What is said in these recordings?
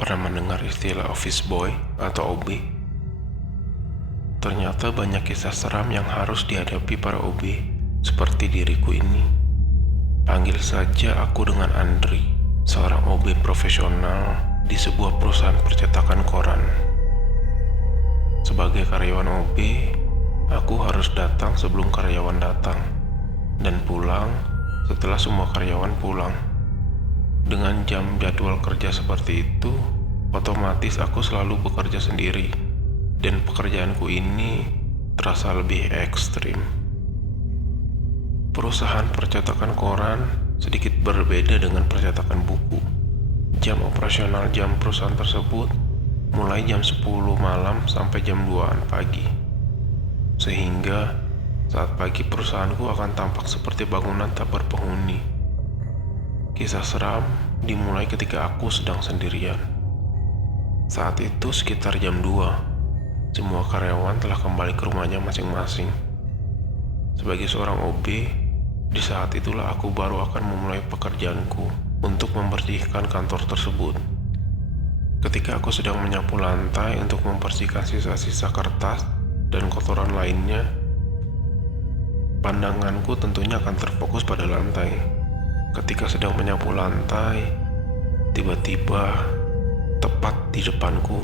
pernah mendengar istilah office boy atau OB? Ternyata banyak kisah seram yang harus dihadapi para OB, seperti diriku ini. Panggil saja aku dengan Andri, seorang OB profesional di sebuah perusahaan percetakan koran. Sebagai karyawan OB, aku harus datang sebelum karyawan datang, dan pulang setelah semua karyawan pulang. Dengan jam jadwal kerja seperti itu, otomatis aku selalu bekerja sendiri, dan pekerjaanku ini terasa lebih ekstrim. Perusahaan percetakan koran sedikit berbeda dengan percetakan buku. Jam operasional jam perusahaan tersebut mulai jam 10 malam sampai jam 2 pagi. Sehingga saat pagi perusahaanku akan tampak seperti bangunan tak berpenghuni. Kisah seram dimulai ketika aku sedang sendirian. Saat itu sekitar jam 2, semua karyawan telah kembali ke rumahnya masing-masing. Sebagai seorang OB, di saat itulah aku baru akan memulai pekerjaanku untuk membersihkan kantor tersebut. Ketika aku sedang menyapu lantai untuk membersihkan sisa-sisa kertas dan kotoran lainnya, pandanganku tentunya akan terfokus pada lantai. Ketika sedang menyapu lantai, tiba-tiba tepat di depanku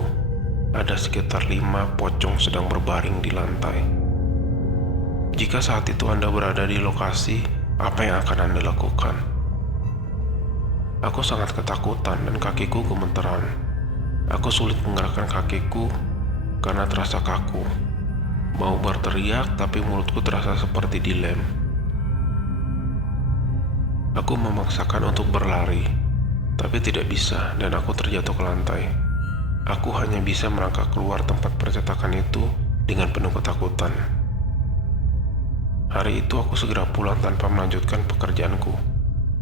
ada sekitar 5 pocong sedang berbaring di lantai. Jika saat itu Anda berada di lokasi, apa yang akan Anda lakukan? Aku sangat ketakutan dan kakiku gemeteran. Aku sulit menggerakkan kakiku karena terasa kaku. Mau berteriak tapi mulutku terasa seperti dilem. Aku memaksakan untuk berlari, tapi tidak bisa dan aku terjatuh ke lantai. Aku hanya bisa melangkah keluar tempat percetakan itu dengan penuh ketakutan. Hari itu aku segera pulang tanpa melanjutkan pekerjaanku.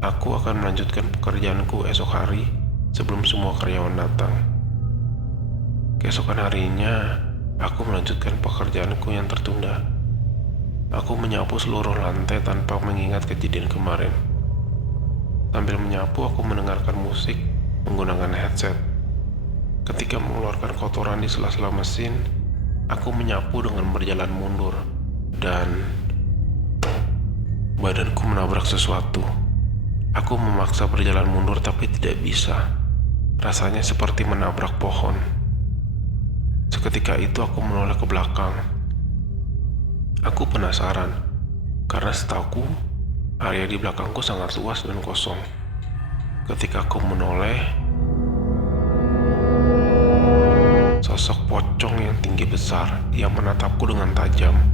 Aku akan melanjutkan pekerjaanku esok hari sebelum semua karyawan datang. Keesokan harinya, aku melanjutkan pekerjaanku yang tertunda. Aku menyapu seluruh lantai tanpa mengingat kejadian kemarin. Sambil menyapu, aku mendengarkan musik menggunakan headset. Ketika mengeluarkan kotoran di sela-sela mesin, aku menyapu dengan berjalan mundur, dan badanku menabrak sesuatu. Aku memaksa berjalan mundur tapi tidak bisa. Rasanya seperti menabrak pohon. Seketika itu aku menoleh ke belakang. Aku penasaran, karena setauku area di belakangku sangat luas dan kosong. Ketika aku menoleh, sosok pocong yang tinggi besar yang menatapku dengan tajam.